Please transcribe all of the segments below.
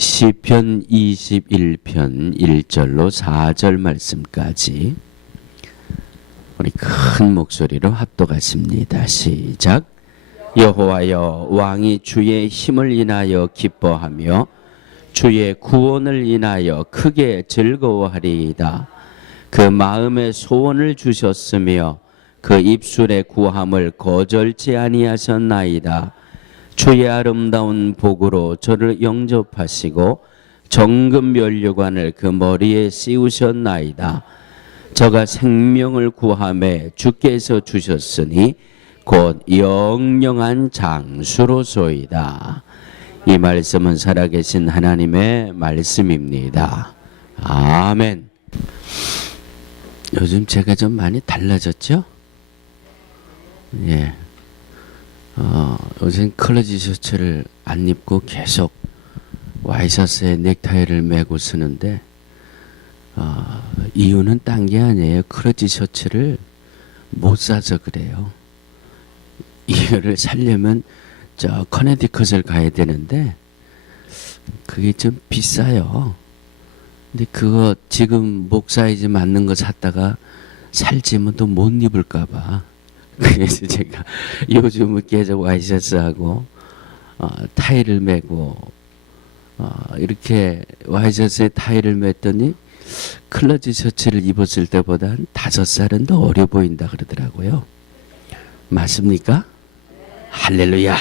시편 21편 1절로 4절 말씀까지 우리 큰 목소리로 합독하십니다. 시작. 여호와여, 왕이 주의 힘을 인하여 기뻐하며 주의 구원을 인하여 크게 즐거워하리이다. 그 마음에 소원을 주셨으며 그 입술의 구함을 거절치 아니하셨나이다. 주의 아름다운 복으로 저를 영접하시고 정금 면류관을 그 머리에 씌우셨나이다. 저가 생명을 구하매 주께서 주셨으니 곧 영영한 장수로소이다. 이 말씀은 살아계신 하나님의 말씀입니다. 아멘. 요즘 제가 좀 많이 달라졌죠? 예. 요즘 컬러지 셔츠를 안 입고 계속 와이셔츠에 넥타이를 메고 쓰는데 이유는 딴 게 아니에요. 컬러지 셔츠를 못 사서 그래요. 이거를 살려면 저 커네디컷을 가야 되는데 그게 좀 비싸요. 근데 그거 지금 목 사이즈 맞는 거 샀다가 살찌면 또 못 입을까 봐. 그래서 제가 요즘은 계속 와이셔츠하고 타이를 메고 이렇게 와이셔츠에 타이를 맸더니 클러지 셔츠를 입었을 때보다 한 5살은 더 어려 보인다 그러더라고요. 맞습니까? 할렐루야.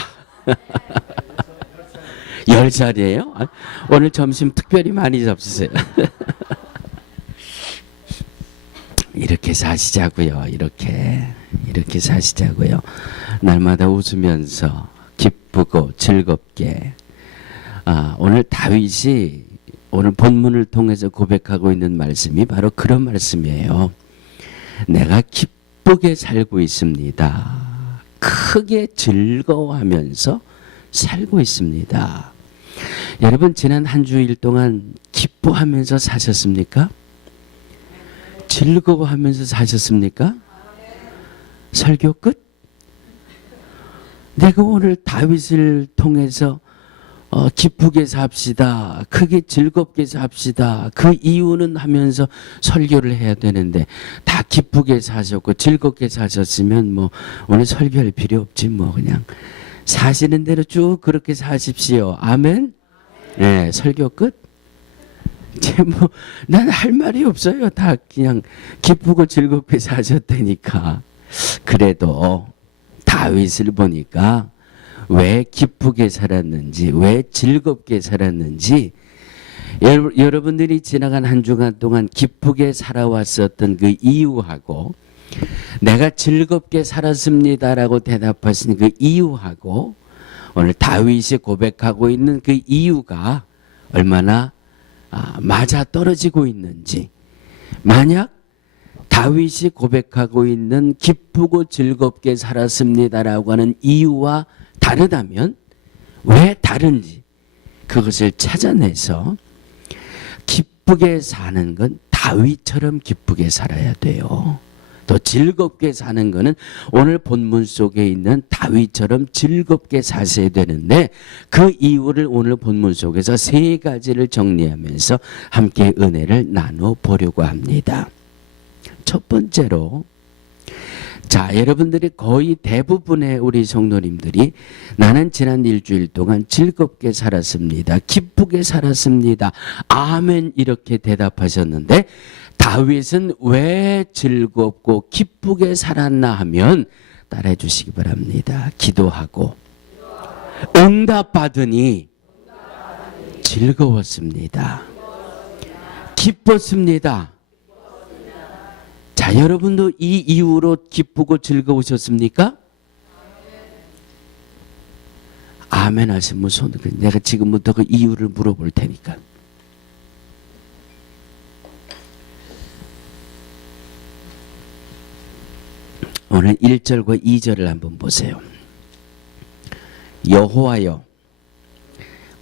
10살이에요? 오늘 점심 특별히 많이 잡수세요. 이렇게 사시자고요. 이렇게 사시자고요. 날마다 웃으면서 기쁘고 즐겁게. 오늘 다윗이 오늘 본문을 통해서 고백하고 있는 말씀이 바로 그런 말씀이에요. 내가 기쁘게 살고 있습니다. 크게 즐거워하면서 살고 있습니다. 여러분, 지난 한 주일 동안 기뻐하면서 사셨습니까? 즐거워하면서 사셨습니까? 설교 끝? 내가 오늘 다윗을 통해서 기쁘게 삽시다. 크게 즐겁게 삽시다. 그 이유는 하면서 설교를 해야 되는데 다 기쁘게 사셨고 즐겁게 사셨으면 뭐 오늘 설교할 필요 없지 뭐 그냥 사시는 대로 쭉 그렇게 사십시오. 아멘? 네, 설교 끝? 난 할 말이 없어요. 다 그냥 기쁘고 즐겁게 사셨다니까. 그래도 다윗을 보니까 왜 기쁘게 살았는지, 왜 즐겁게 살았는지, 여러분들이 지나간 한 주간 동안 기쁘게 살아왔었던 그 이유하고, 내가 즐겁게 살았습니다라고 대답하신 그 이유하고, 오늘 다윗이 고백하고 있는 그 이유가 얼마나 맞아 떨어지고 있는지. 만약 다윗이 고백하고 있는 기쁘고 즐겁게 살았습니다라고 하는 이유와 다르다면 왜 다른지 그것을 찾아내서 기쁘게 사는 건 다윗처럼 기쁘게 살아야 돼요. 또 즐겁게 사는 것은 오늘 본문 속에 있는 다윗처럼 즐겁게 사셔야 되는데 그 이유를 오늘 본문 속에서 3가지를 정리하면서 함께 은혜를 나눠보려고 합니다. 첫 번째로, 자, 여러분들이 거의 대부분의 우리 성도님들이 나는 지난 일주일 동안 즐겁게 살았습니다. 기쁘게 살았습니다. 아멘 이렇게 대답하셨는데 다윗은 왜 즐겁고 기쁘게 살았나 하면 따라해 주시기 바랍니다. 기도하고 응답받으니 즐거웠습니다. 기뻤습니다. 자, 여러분도 이 이유로 기쁘고 즐거우셨습니까? 아멘 하시면 손 들고 내가 지금부터 그 이유를 물어볼 테니까. 오늘 1절과 2절을 한번 보세요. 여호와여,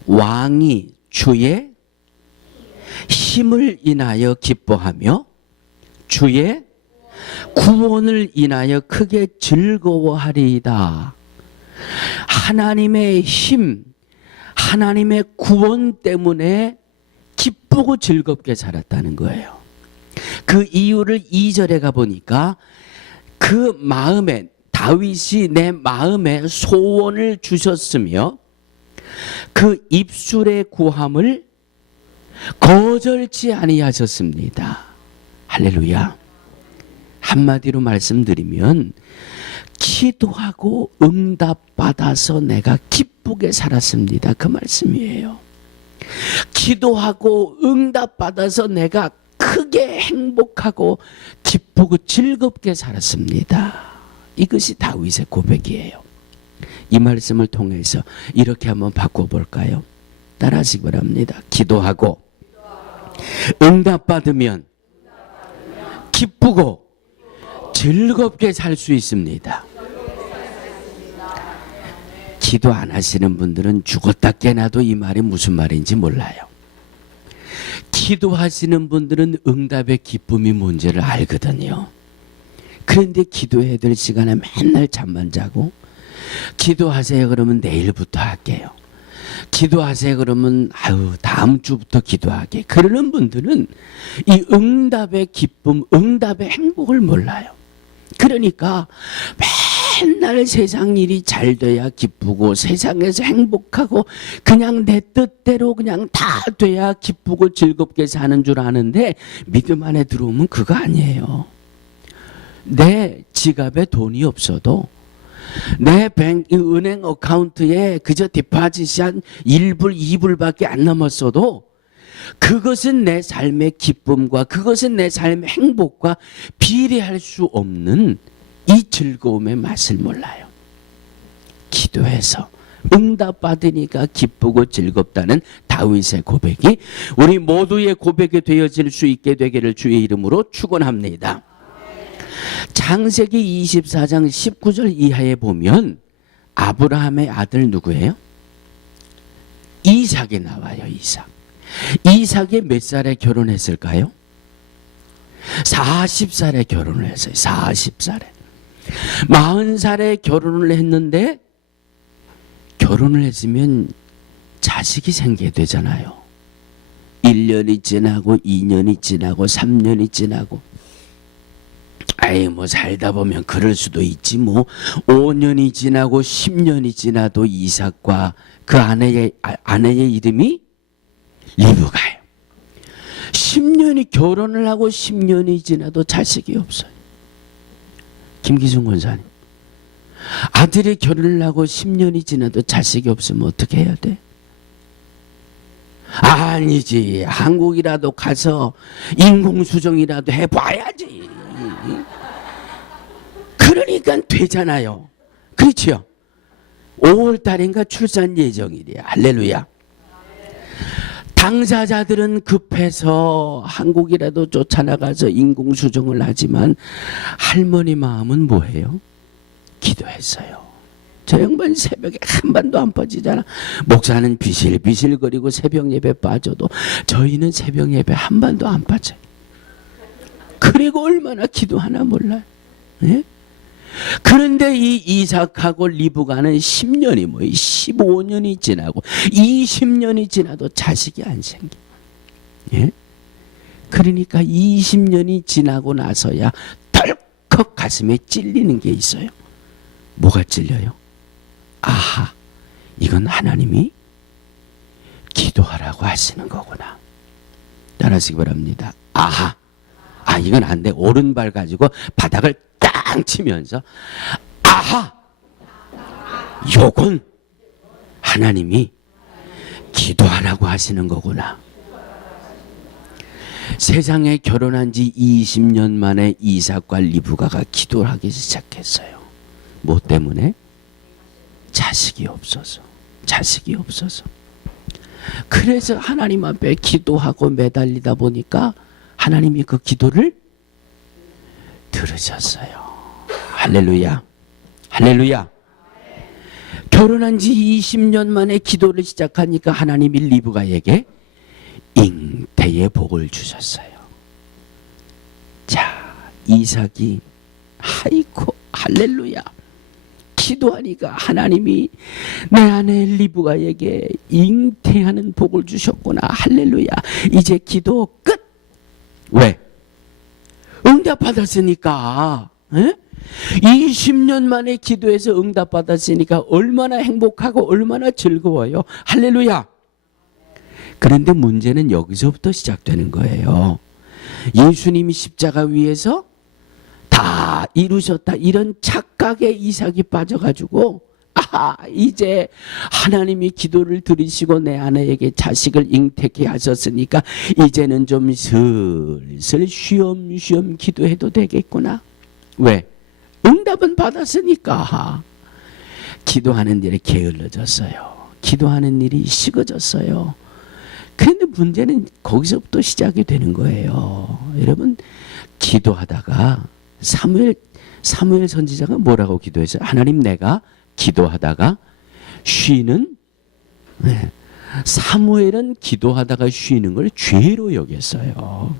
왕이 주의 힘을 인하여 기뻐하며 주의 구원을 인하여 크게 즐거워하리이다. 하나님의 힘, 하나님의 구원 때문에 기쁘고 즐겁게 살았다는 거예요. 그 이유를 2절에 가보니까 그 마음에 다윗이 내 마음에 소원을 주셨으며 그 입술의 구함을 거절치 아니하셨습니다. 할렐루야. 한마디로 말씀드리면 기도하고 응답받아서 내가 기쁘게 살았습니다. 그 말씀이에요. 기도하고 응답받아서 내가 크게 행복하고 기쁘고 즐겁게 살았습니다. 이것이 다윗의 고백이에요. 이 말씀을 통해서 이렇게 한번 바꿔볼까요? 따라하시기 바랍니다. 기도하고 응답받으면 기쁘고 즐겁게 살 수 있습니다. 기도 안 하시는 분들은 죽었다 깨나도 이 말이 무슨 말인지 몰라요. 기도하시는 분들은 응답의 기쁨이 뭔지를 알거든요. 그런데 기도해야 될 시간에 맨날 잠만 자고, 기도하세요 그러면 내일부터 할게요, 기도하세요 그러면 다음 주부터 기도하게, 그러는 분들은 이 응답의 기쁨, 응답의 행복을 몰라요. 그러니까 맨날 세상 일이 잘 돼야 기쁘고 세상에서 행복하고 그냥 내 뜻대로 그냥 다 돼야 기쁘고 즐겁게 사는 줄 아는데, 믿음 안에 들어오면 그거 아니에요. 내 지갑에 돈이 없어도 내 은행 어카운트에 그저 디파짓이 한 1불, 2불밖에 안 남았어도 그것은 내 삶의 기쁨과 그것은 내 삶의 행복과 비례할 수 없는 이 즐거움의 맛을 몰라요. 기도해서 응답받으니까 기쁘고 즐겁다는 다윗의 고백이 우리 모두의 고백이 되어질 수 있게 되기를 주의 이름으로 축원합니다. 창세기 24장 19절 이하에 보면 아브라함의 아들 누구예요? 이삭이 나와요. 이삭이 몇 살에 결혼했을까요? 40살에 결혼을 했어요. 40살에. 40살에 결혼을 했는데, 결혼을 했으면 자식이 생겨야 되잖아요. 1년이 지나고 2년이 지나고 3년이 지나고, 살다 보면 그럴 수도 있지 5년이 지나고 10년이 지나도 이삭과 그 아내의 이름이 리브가예요. 10년이 결혼을 하고 10년이 지나도 자식이 없어요. 김기순 권사님, 아들이 결혼을 하고 10년이 지나도 자식이 없으면 어떻게 해야 돼? 아니지, 한국이라도 가서 인공수정이라도 해봐야지. 그러니까 되잖아요. 그렇죠? 5월 달인가 출산 예정일이야. 할렐루야. 당사자들은 급해서 한국이라도 쫓아나가서 인공수정을 하지만 할머니 마음은 뭐해요? 기도했어요. 저 양반 새벽에 한 번도 안 빠지잖아. 목사는 비실비실거리고 새벽 예배 빠져도 저희는 새벽 예배 한 번도 안 빠져요. 그리고 얼마나 기도하나 몰라요. 예? 그런데 이 이삭하고 리브가는 10년이 15년이 지나고 20년이 지나도 자식이 안 생겨. 예? 그러니까 20년이 지나고 나서야 덜컥 가슴에 찔리는 게 있어요. 뭐가 찔려요? 아하, 이건 하나님이 기도하라고 하시는 거구나. 따라하시기 바랍니다. 아하, 이건 안 돼. 오른발 가지고 바닥을 땅 치면서 아하, 요건 하나님이 기도하라고 하시는 거구나. 세상에 결혼한 지 20년 만에 이삭과 리브가가 기도를 하기 시작했어요. 뭐 때문에? 자식이 없어서. 그래서 하나님 앞에 기도하고 매달리다 보니까 하나님이 그 기도를 들으셨어요. 할렐루야. 결혼한 지 20년 만에 기도를 시작하니까 하나님이 리브가에게 잉태의 복을 주셨어요. 자, 이삭이 할렐루야, 기도하니까 하나님이 내 아내 리브가에게 잉태하는 복을 주셨구나. 할렐루야. 이제 기도 끝. 왜? 응답받았으니까. 에? 20년 만에 기도해서 응답받았으니까 얼마나 행복하고 얼마나 즐거워요. 할렐루야. 그런데 문제는 여기서부터 시작되는 거예요. 예수님이 십자가 위에서 다 이루셨다 이런 착각에 이삭이 빠져가지고 이제 하나님이 기도를 들으시고 내 아내에게 자식을 잉태케 하셨으니까 이제는 좀 슬슬 쉬엄쉬엄 기도해도 되겠구나. 왜? 응답은 받았으니까. 기도하는 일이 게을러졌어요. 기도하는 일이 식어졌어요. 그런데 문제는 거기서부터 시작이 되는 거예요. 여러분, 기도하다가 사무엘 선지자가 뭐라고 기도했어요? 하나님, 내가 기도하다가 쉬는, 네. 사무엘은 기도하다가 쉬는 걸 죄로 여겼어요.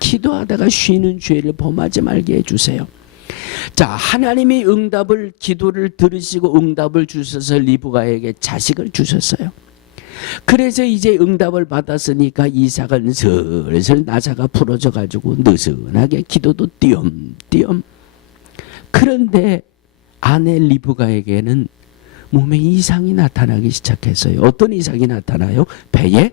기도하다가 쉬는 죄를 범하지 말게 해주세요. 자, 하나님이 기도를 들으시고 응답을 주셔서 리브가에게 자식을 주셨어요. 그래서 이제 응답을 받았으니까 이삭은 슬슬 나사가 부러져 가지고 느슨하게 기도도 띄엄띄엄. 그런데 아내 리브가에게는 몸에 이상이 나타나기 시작했어요. 어떤 이상이 나타나요? 배에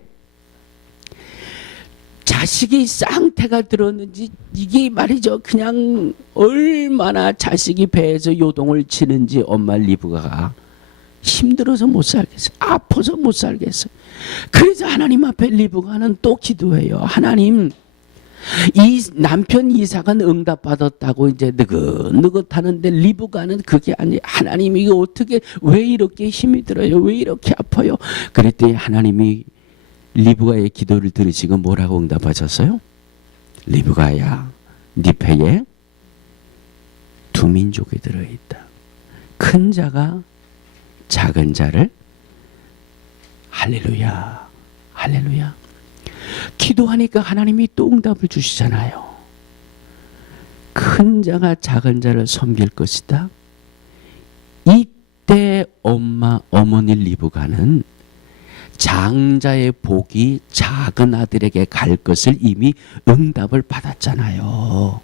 자식이 쌍태가 들었는지, 이게 말이죠, 그냥 얼마나 자식이 배에서 요동을 치는지 엄마 리브가가 힘들어서 못 살겠어요. 아파서 못 살겠어요. 그래서 하나님 앞에 리브가는 또 기도해요. 하나님, 이 남편 이삭은 응답받았다고 이제 느긋느긋하는데 리브가는 그게 아니, 하나님 이게 어떻게, 왜 이렇게 힘이 들어요? 왜 이렇게 아파요? 그랬더니 하나님이 리브가의 기도를 들으시고 뭐라고 응답하셨어요? 리브가야, 네 배에 두 민족이 들어있다. 큰 자가 작은 자를, 할렐루야, 할렐루야. 기도하니까 하나님이 또 응답을 주시잖아요. 큰 자가 작은 자를 섬길 것이다. 이때 어머니 리브가는 장자의 복이 작은 아들에게 갈 것을 이미 응답을 받았잖아요.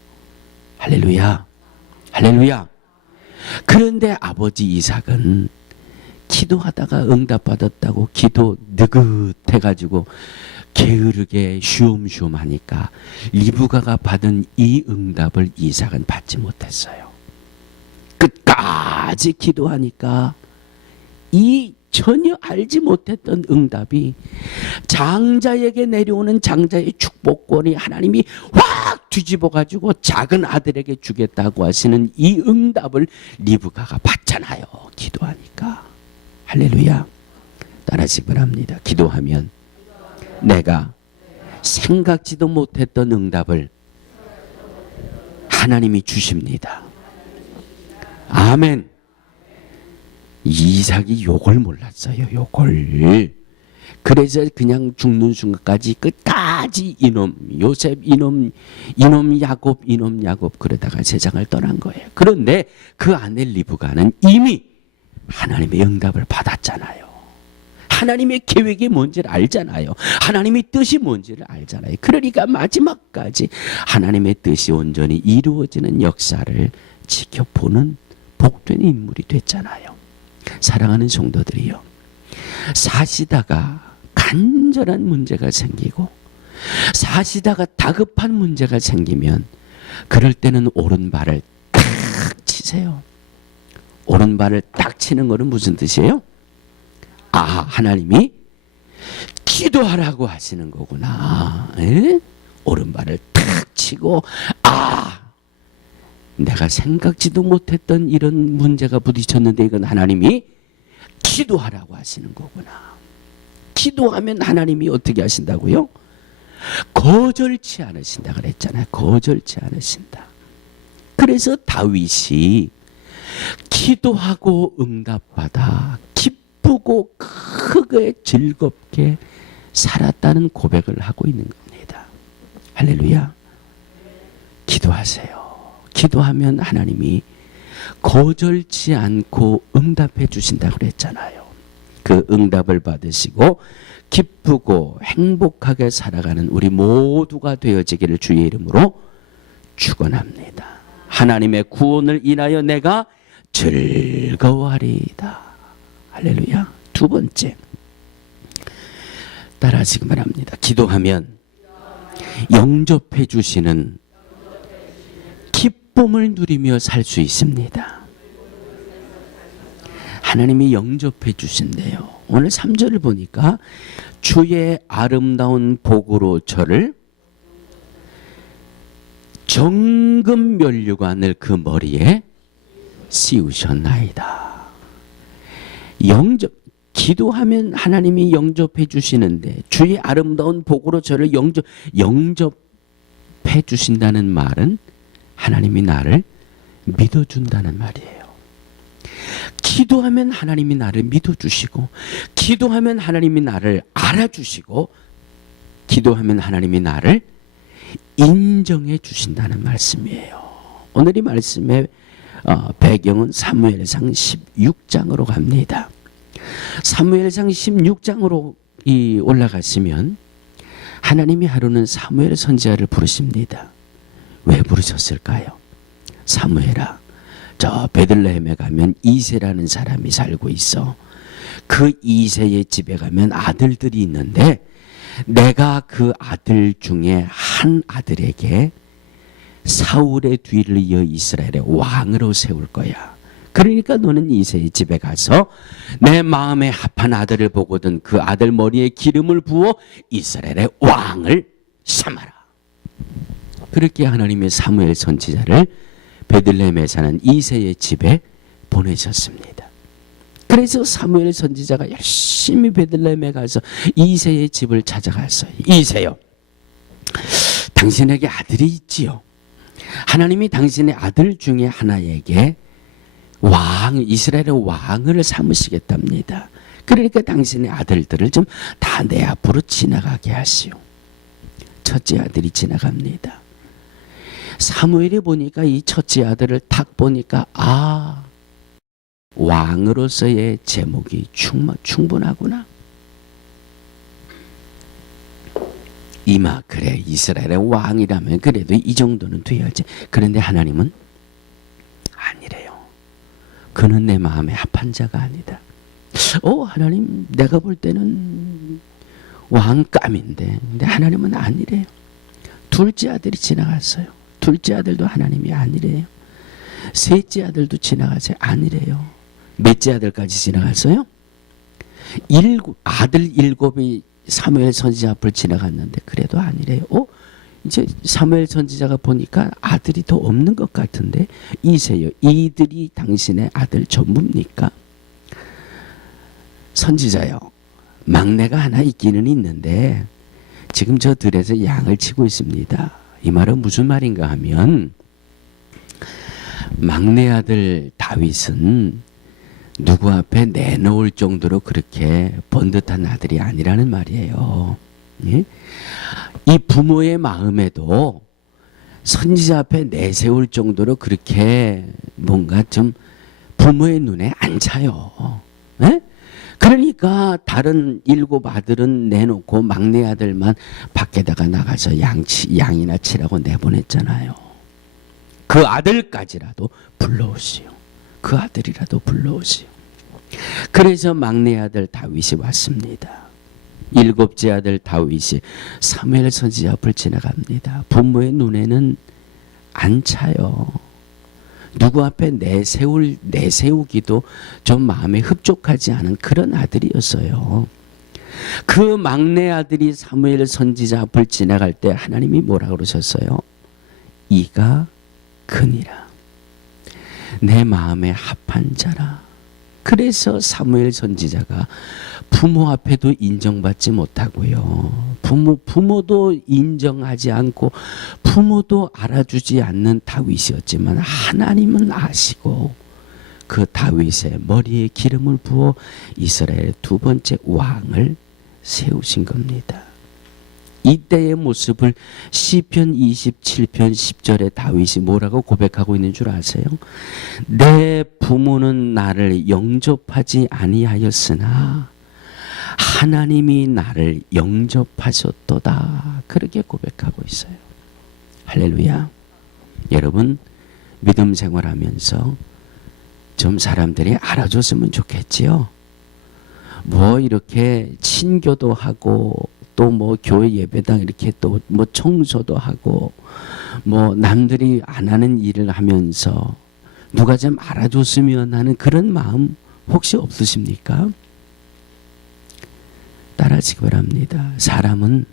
할렐루야, 할렐루야. 그런데 아버지 이삭은 기도하다가 응답받았다고 기도 느긋해가지고 게으르게 쉬엄쉬엄 하니까 리브가가 받은 이 응답을 이삭은 받지 못했어요. 끝까지 기도하니까 이 전혀 알지 못했던 응답이, 장자에게 내려오는 장자의 축복권이 하나님이 확 뒤집어가지고 작은 아들에게 주겠다고 하시는 이 응답을 리브가가 받잖아요. 기도하니까. 할렐루야. 따라하시기 바랍니다. 기도하면 내가 생각지도 못했던 응답을 하나님이 주십니다. 아멘. 이삭이 욕을 몰랐어요. 욕을. 그래서 그냥 죽는 순간까지 끝까지 이놈 요셉, 이놈 야곱 그러다가 세상을 떠난 거예요. 그런데 그 아내 리브가는 이미 하나님의 응답을 받았잖아요. 하나님의 계획이 뭔지를 알잖아요. 하나님의 뜻이 뭔지를 알잖아요. 그러니까 마지막까지 하나님의 뜻이 온전히 이루어지는 역사를 지켜보는 복된 인물이 됐잖아요. 사랑하는 성도들이요, 사시다가 간절한 문제가 생기고 사시다가 다급한 문제가 생기면 그럴 때는 오른발을 딱 치세요. 오른발을 딱 치는 것은 무슨 뜻이에요? 하나님이 기도하라고 하시는 거구나. 에? 오른발을 탁 치고 내가 생각지도 못했던 이런 문제가 부딪혔는데 이건 하나님이 기도하라고 하시는 거구나. 기도하면 하나님이 어떻게 하신다고요? 거절치 않으신다 그랬잖아요. 거절치 않으신다. 그래서 다윗이 기도하고 응답받아 기쁘고 크게 즐겁게 살았다는 고백을 하고 있는 겁니다. 할렐루야. 기도하세요. 기도하면 하나님이 거절치 않고 응답해 주신다고 그랬잖아요. 그 응답을 받으시고 기쁘고 행복하게 살아가는 우리 모두가 되어지기를 주의 이름으로 축원합니다. 하나님의 구원을 인하여 내가 즐거워하리이다. 할렐루야. 두 번째, 따라하시기 바랍니다. 기도하면 영접해 주시는 기쁨을 누리며 살 수 있습니다. 하나님이 영접해 주신대요. 오늘 3절을 보니까 주의 아름다운 복으로 저를 정금 면류관을 그 머리에 씌우셨나이다. 기도하면 하나님이 영접해 주시는데 주의 아름다운 복으로 저를 영접해 주신다는 말은 하나님이 나를 믿어준다는 말이에요. 기도하면 하나님이 나를 믿어주시고, 기도하면 하나님이 나를 알아주시고, 기도하면 하나님이 나를 인정해 주신다는 말씀이에요. 오늘 이 말씀의 배경은 사무엘상 16장으로 갑니다. 사무엘상 16장으로 올라가시면 하나님이 하루는 사무엘 선지자를 부르십니다. 왜 부르셨을까요? 사무엘아, 저 베들레헴에 가면 이새라는 사람이 살고 있어. 그 이새의 집에 가면 아들들이 있는데 내가 그 아들 중에 한 아들에게 사울의 뒤를 이어 이스라엘의 왕으로 세울 거야. 그러니까 너는 이새의 집에 가서 내 마음에 합한 아들을 보거든 그 아들 머리에 기름을 부어 이스라엘의 왕을 삼아라. 그렇게 하나님의 사무엘 선지자를 베들레헴에 사는 이새의 집에 보내셨습니다. 그래서 사무엘 선지자가 열심히 베들레헴에 가서 이새의 집을 찾아갔어요. 이새요, 당신에게 아들이 있지요. 하나님이 당신의 아들 중에 하나에게 이스라엘의 왕을 삼으시겠답니다. 그러니까 당신의 아들들을 좀 다 내 앞으로 지나가게 하시오. 첫째 아들이 지나갑니다. 사무엘이 보니까 이 첫째 아들을 딱 보니까 왕으로서의 제목이 충분하구나. 그래, 이스라엘의 왕이라면 그래도 이 정도는 돼야지. 그런데 하나님은 아니래요. 그는 내 마음에 합한 자가 아니다. 하나님, 내가 볼 때는 왕감인데, 근데 하나님은 아니래요. 둘째 아들이 지나갔어요. 둘째 아들도 하나님이 아니래요. 셋째 아들도 지나가서 아니래요. 몇째 아들까지 지나갔어요? 아들 7이 사무엘 선지자 앞을 지나갔는데 그래도 아니래요. 이제 사무엘 선지자가 보니까 아들이 더 없는 것 같은데 이세요. 이들이 당신의 아들 전부입니까? 선지자요, 막내가 하나 있기는 있는데 지금 저 들에서 양을 치고 있습니다. 이 말은 무슨 말인가 하면 막내 아들 다윗은 누구 앞에 내놓을 정도로 그렇게 번듯한 아들이 아니라는 말이에요. 예? 이 부모의 마음에도 선지자 앞에 내세울 정도로 그렇게 뭔가 좀 부모의 눈에 안 차요. 예? 그러니까 다른 7 아들은 내놓고 막내 아들만 밖에다가 나가서 양이나 치라고 내보냈잖아요. 그 아들까지라도 불러오시오. 그 아들이라도 불러오시오. 그래서 막내 아들 다윗이 왔습니다. 7째 아들 다윗이 사무엘 선지자 앞을 지나갑니다. 부모의 눈에는 안 차요. 누구 앞에 내세우기도 좀 마음에 흡족하지 않은 그런 아들이었어요. 그 막내 아들이 사무엘 선지자 앞을 지나갈 때 하나님이 뭐라 그러셨어요? 이가 크니라. 내 마음에 합한 자라. 그래서 사무엘 선지자가 부모 앞에도 인정받지 못하고요. 부모도 인정하지 않고 부모도 알아주지 않는 다윗이었지만 하나님은 아시고 그 다윗의 머리에 기름을 부어 이스라엘의 2번째 왕을 세우신 겁니다. 이때의 모습을 시편 27편 10절에 다윗이 뭐라고 고백하고 있는 줄 아세요? 내 부모는 나를 영접하지 아니하였으나 하나님이 나를 영접하셨도다. 그렇게 고백하고 있어요. 할렐루야. 여러분, 믿음 생활하면서 좀 사람들이 알아줬으면 좋겠지요. 뭐 이렇게 친교도 하고 또 뭐 교회 예배당 이렇게 또 뭐 청소도 하고 뭐 남들이 안 하는 일을 하면서 누가 좀 알아줬으면 하는 그런 마음 혹시 없으십니까? 따라하시기 바랍니다. 사람은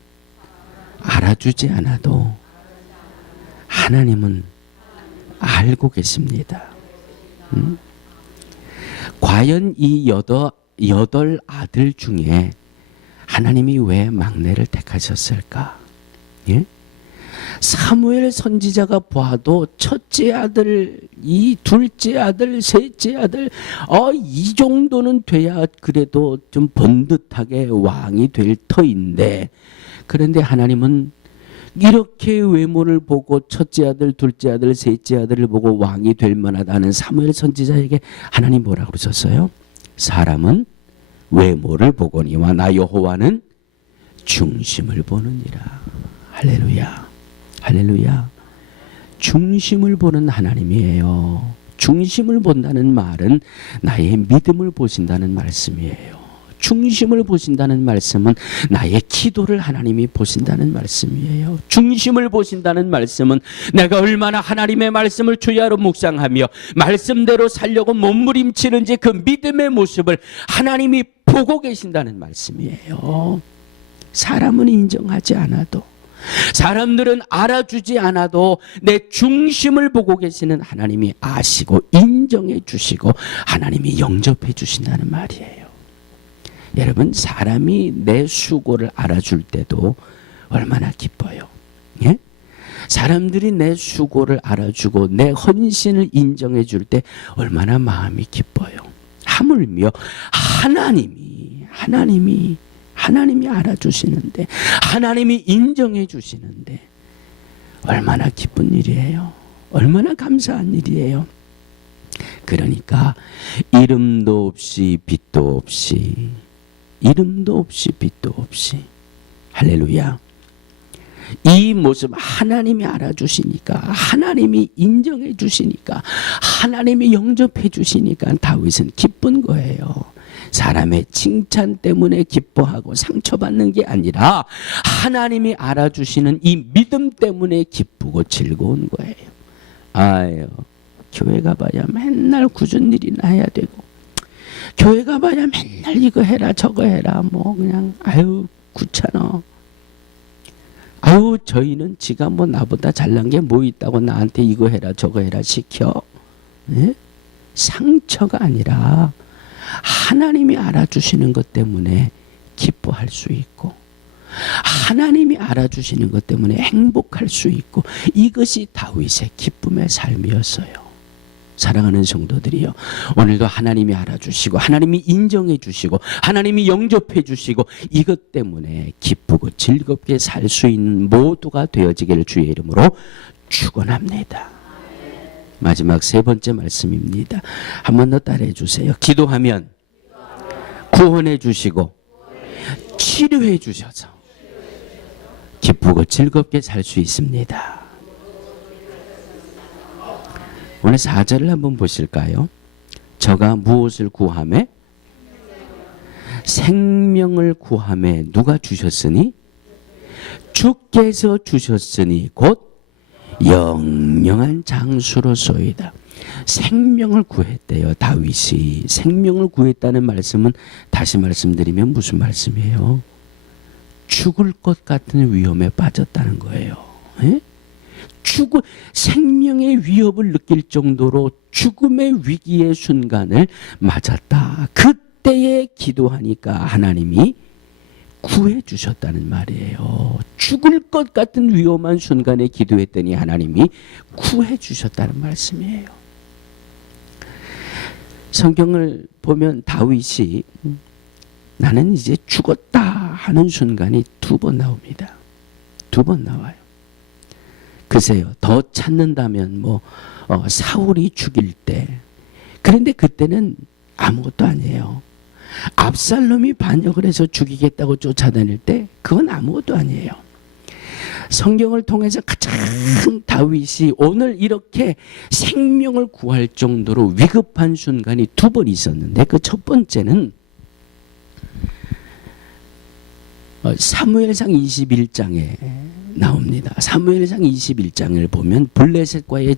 알아주지 않아도 하나님은 알고 계십니다. 과연 이 여덟 아들 중에 하나님이 왜 막내를 택하셨을까? 예? 사무엘 선지자가 봐도 첫째 아들, 이 둘째 아들, 셋째 아들, 이 정도는 돼야 그래도 좀 번듯하게 왕이 될 터인데, 그런데 하나님은 이렇게 외모를 보고 첫째 아들, 둘째 아들, 셋째 아들을 보고 왕이 될 만하다는 사무엘 선지자에게 하나님 뭐라고 그러셨어요? 사람은 외모를 보거니와 나 여호와는 중심을 보느니라. 할렐루야. 할렐루야. 중심을 보는 하나님이에요. 중심을 본다는 말은 나의 믿음을 보신다는 말씀이에요. 중심을 보신다는 말씀은 나의 기도를 하나님이 보신다는 말씀이에요. 중심을 보신다는 말씀은 내가 얼마나 하나님의 말씀을 주야로 묵상하며 말씀대로 살려고 몸부림치는지 그 믿음의 모습을 하나님이 보고 계신다는 말씀이에요. 사람은 인정하지 않아도, 사람들은 알아주지 않아도 내 중심을 보고 계시는 하나님이 아시고 인정해 주시고 하나님이 영접해 주신다는 말이에요. 여러분, 사람이 내 수고를 알아줄 때도 얼마나 기뻐요. 예? 사람들이 내 수고를 알아주고 내 헌신을 인정해 줄 때 얼마나 마음이 기뻐요. 하물며 하나님이 알아주시는데, 하나님이 인정해 주시는데 얼마나 기쁜 일이에요. 얼마나 감사한 일이에요. 그러니까 이름도 없이 빛도 없이, 이름도 없이 빛도 없이, 할렐루야. 이 모습 하나님이 알아주시니까, 하나님이 인정해 주시니까, 하나님이 영접해 주시니까 다윗은 기쁜 거예요. 사람의 칭찬 때문에 기뻐하고 상처받는 게 아니라 하나님이 알아주시는 이 믿음 때문에 기쁘고 즐거운 거예요. 아유, 교회 가봐야 맨날 굳은 일이나 해야 되고, 교회 가봐야 맨날 이거 해라 저거 해라, 뭐 그냥 아유 귀찮아. 아유, 저희는 지가 뭐 나보다 잘난 게 뭐 있다고 나한테 이거 해라 저거 해라 시켜. 네? 상처가 아니라 하나님이 알아주시는 것 때문에 기뻐할 수 있고, 하나님이 알아주시는 것 때문에 행복할 수 있고, 이것이 다윗의 기쁨의 삶이었어요. 사랑하는 성도들이요, 오늘도 하나님이 알아주시고 하나님이 인정해 주시고 하나님이 영접해 주시고 이것 때문에 기쁘고 즐겁게 살 수 있는 모두가 되어지기를 주의 이름으로 축원합니다. 마지막 세 번째 말씀입니다. 한 번 더 따라해 주세요. 기도하면 구원해 주시고 치료해 주셔서 기쁘고 즐겁게 살 수 있습니다. 오늘 4절을 한번 보실까요? 저가 무엇을 구하매? 생명을 구하매 누가 주셨으니? 주께서 주셨으니 곧 영영한 장수로소이다. 생명을 구했대요. 다윗이 생명을 구했다는 말씀은 다시 말씀드리면 무슨 말씀이에요? 죽을 것 같은 위험에 빠졌다는 거예요. 에? 생명의 위협을 느낄 정도로 죽음의 위기의 순간을 맞았다. 그때에 기도하니까 하나님이 구해 주셨다는 말이에요. 죽을 것 같은 위험한 순간에 기도했더니 하나님이 구해 주셨다는 말씀이에요. 성경을 보면 다윗이 나는 이제 죽었다 하는 순간이 2번 나옵니다. 두 번 나와요. 글쎄요, 더 찾는다면 사울이 죽일 때, 그런데 그때는 아무것도 아니에요. 압살롬이 반역을 해서 죽이겠다고 쫓아다닐 때 그건 아무것도 아니에요. 성경을 통해서 가장 다윗이 오늘 이렇게 생명을 구할 정도로 위급한 순간이 두 번 있었는데, 그 첫 번째는 사무엘상 21장에 나옵니다. 사무엘상 21장을 보면 블레셋과의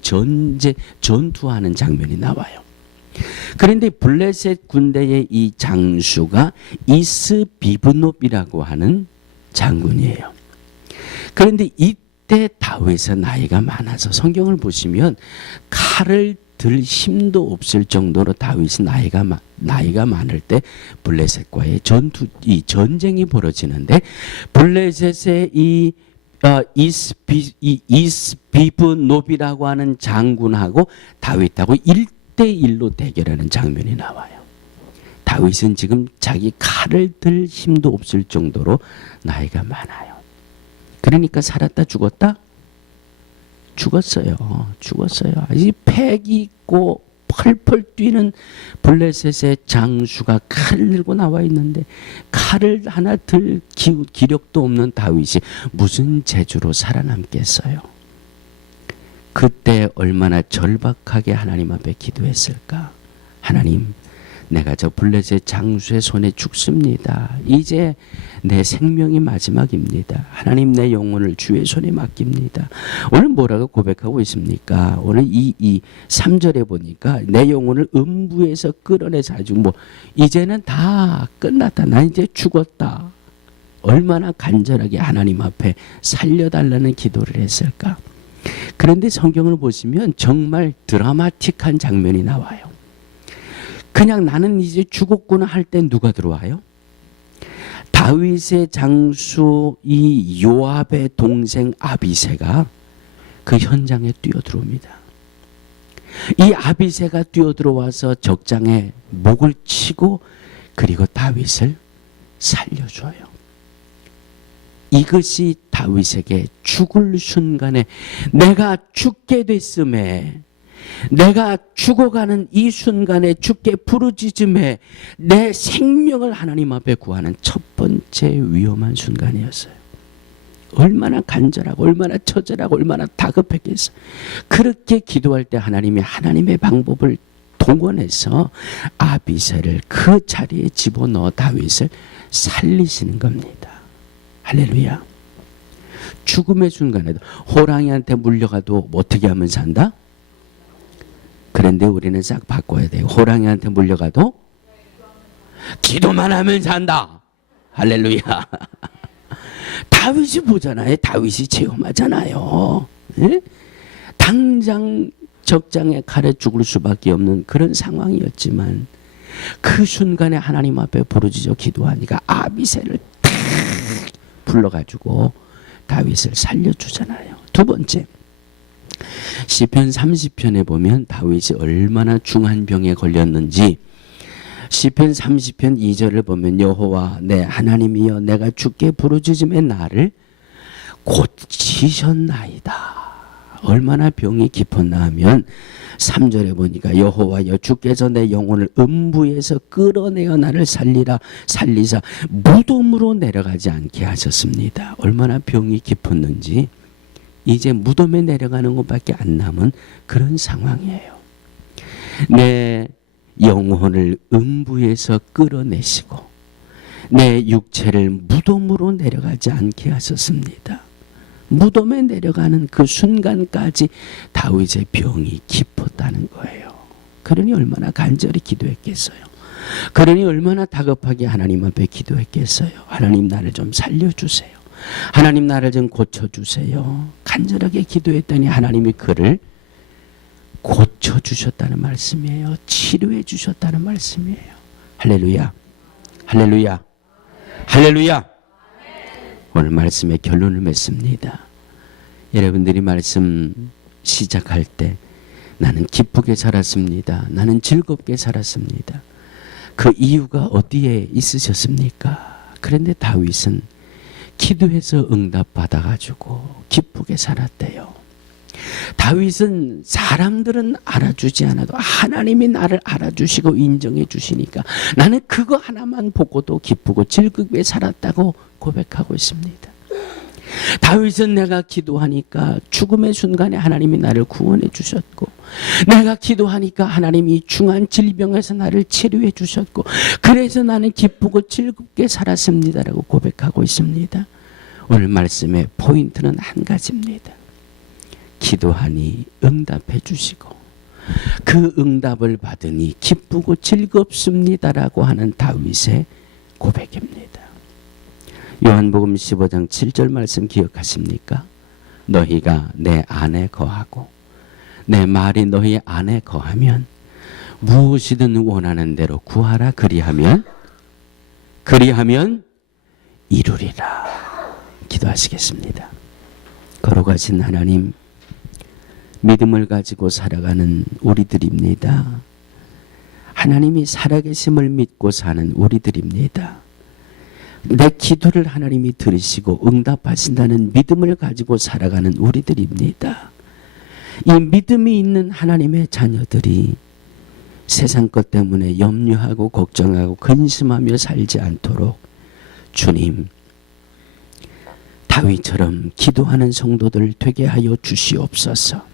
전투하는 장면이 나와요. 그런데 블레셋 군대의 이 장수가 이스비브놉이라고 하는 장군이에요. 그런데 이때 다윗은 나이가 많아서, 성경을 보시면 칼을 들 힘도 없을 정도로 다윗이 나이가 많을 때 블레셋과의 전쟁이 벌어지는데, 블레셋의 이스비브놉이라고 하는 장군하고 다윗하고 1대1로 대결하는 장면이 나와요. 다윗은 지금 자기 칼을 들 힘도 없을 정도로 나이가 많아요. 그러니까 살았다 죽었다? 죽었어요. 아주 패기 있고 펄펄 뛰는 블레셋의 장수가 칼을 들고 나와 있는데, 칼을 하나 들 기력도 없는 다윗이 무슨 재주로 살아남겠어요? 그때 얼마나 절박하게 하나님 앞에 기도했을까? 하나님, 내가 저 블레셋 장수의 손에 죽습니다. 이제 내 생명이 마지막입니다. 하나님, 내 영혼을 주의 손에 맡깁니다. 오늘 뭐라고 고백하고 있습니까? 오늘 이 3절에 보니까 내 영혼을 음부에서 끌어내서 아주 이제는 다 끝났다. 나 이제 죽었다. 얼마나 간절하게 하나님 앞에 살려달라는 기도를 했을까? 그런데 성경을 보시면 정말 드라마틱한 장면이 나와요. 그냥 나는 이제 죽었구나 할 때 누가 들어와요? 다윗의 장수 이 요압의 동생 아비새가 그 현장에 뛰어들어옵니다. 이 아비새가 뛰어들어와서 적장에 목을 치고 그리고 다윗을 살려줘요. 이것이 다윗에게 죽을 순간에 내가 죽게 됐음에, 내가 죽어가는 이 순간에 주께 부르짖음에 내 생명을 하나님 앞에 구하는 첫 번째 위험한 순간이었어요. 얼마나 간절하고 얼마나 처절하고 얼마나 다급했겠어요. 그렇게 기도할 때 하나님이 하나님의 방법을 동원해서 아비새를 그 자리에 집어넣어 다윗을 살리시는 겁니다. 할렐루야. 죽음의 순간에도 호랑이한테 물려가도 어떻게 하면 산다? 그런데 우리는 싹 바꿔야 돼요. 호랑이한테 물려가도 기도만 하면 산다. 할렐루야. 다윗이 보잖아요. 다윗이 체험하잖아요. 예? 당장 적장에 칼에 죽을 수밖에 없는 그런 상황이었지만 그 순간에 하나님 앞에 부르짖어 기도하니까 아비새를 탁 불러가지고 다윗을 살려주잖아요. 두 번째, 시편 30편에 보면 다윗이 얼마나 중한 병에 걸렸는지, 시편 30편 2절을 보면 여호와 내 하나님이여 내가 주께 부르짖음에 나를 고치셨나이다. 얼마나 병이 깊었나 하면 3절에 보니까 여호와여 주께서 내 영혼을 음부에서 끌어내어 나를 살리사 무덤으로 내려가지 않게 하셨습니다. 얼마나 병이 깊었는지 이제 무덤에 내려가는 것밖에 안 남은 그런 상황이에요. 내 영혼을 음부에서 끌어내시고 내 육체를 무덤으로 내려가지 않게 하셨습니다. 무덤에 내려가는 그 순간까지 다윗의 병이 깊었다는 거예요. 그러니 얼마나 간절히 기도했겠어요. 그러니 얼마나 다급하게 하나님 앞에 기도했겠어요. 하나님 나를 좀 살려주세요. 하나님 나를 좀 고쳐주세요. 간절하게 기도했더니 하나님이 그를 고쳐주셨다는 말씀이에요. 치료해 주셨다는 말씀이에요. 할렐루야. 할렐루야. 할렐루야. 오늘 말씀의 결론을 맺습니다. 여러분들이 말씀 시작할 때 나는 기쁘게 살았습니다. 나는 즐겁게 살았습니다. 그 이유가 어디에 있으셨습니까? 그런데 다윗은 기도해서 응답받아가지고 기쁘게 살았대요. 다윗은 사람들은 알아주지 않아도 하나님이 나를 알아주시고 인정해 주시니까 나는 그거 하나만 보고도 기쁘고 즐겁게 살았다고 고백하고 있습니다. 다윗은 내가 기도하니까 죽음의 순간에 하나님이 나를 구원해 주셨고, 내가 기도하니까 하나님이 중한 질병에서 나를 치료해 주셨고, 그래서 나는 기쁘고 즐겁게 살았습니다라고 고백하고 있습니다. 오늘 말씀의 포인트는 한 가지입니다. 기도하니 응답해 주시고 그 응답을 받으니 기쁘고 즐겁습니다라고 하는 다윗의 고백입니다. 요한복음 15장 7절 말씀 기억하십니까? 너희가 내 안에 거하고 내 말이 너희 안에 거하면 무엇이든 원하는 대로 구하라. 그리하면 이루리라. 기도하시겠습니다. 거룩하신 하나님, 믿음을 가지고 살아가는 우리들입니다. 하나님이 살아계심을 믿고 사는 우리들입니다. 내 기도를 하나님이 들으시고 응답하신다는 믿음을 가지고 살아가는 우리들입니다. 이 믿음이 있는 하나님의 자녀들이 세상 것 때문에 염려하고 걱정하고 근심하며 살지 않도록 주님, 다윗처럼 기도하는 성도들 되게 하여 주시옵소서.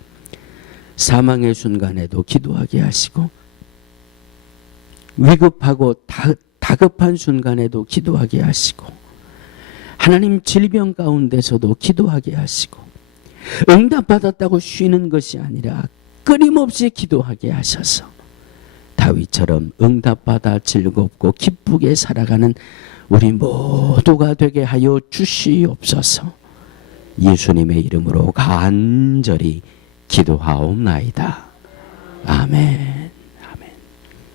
사망의 순간에도 기도하게 하시고 위급하고 다급한 순간에도 기도하게 하시고 하나님 질병 가운데서도 기도하게 하시고 응답받았다고 쉬는 것이 아니라 끊임없이 기도하게 하셔서 다윗처럼 응답받아 즐겁고 기쁘게 살아가는 우리 모두가 되게 하여 주시옵소서. 예수님의 이름으로 간절히 기도하옵나이다. 아멘.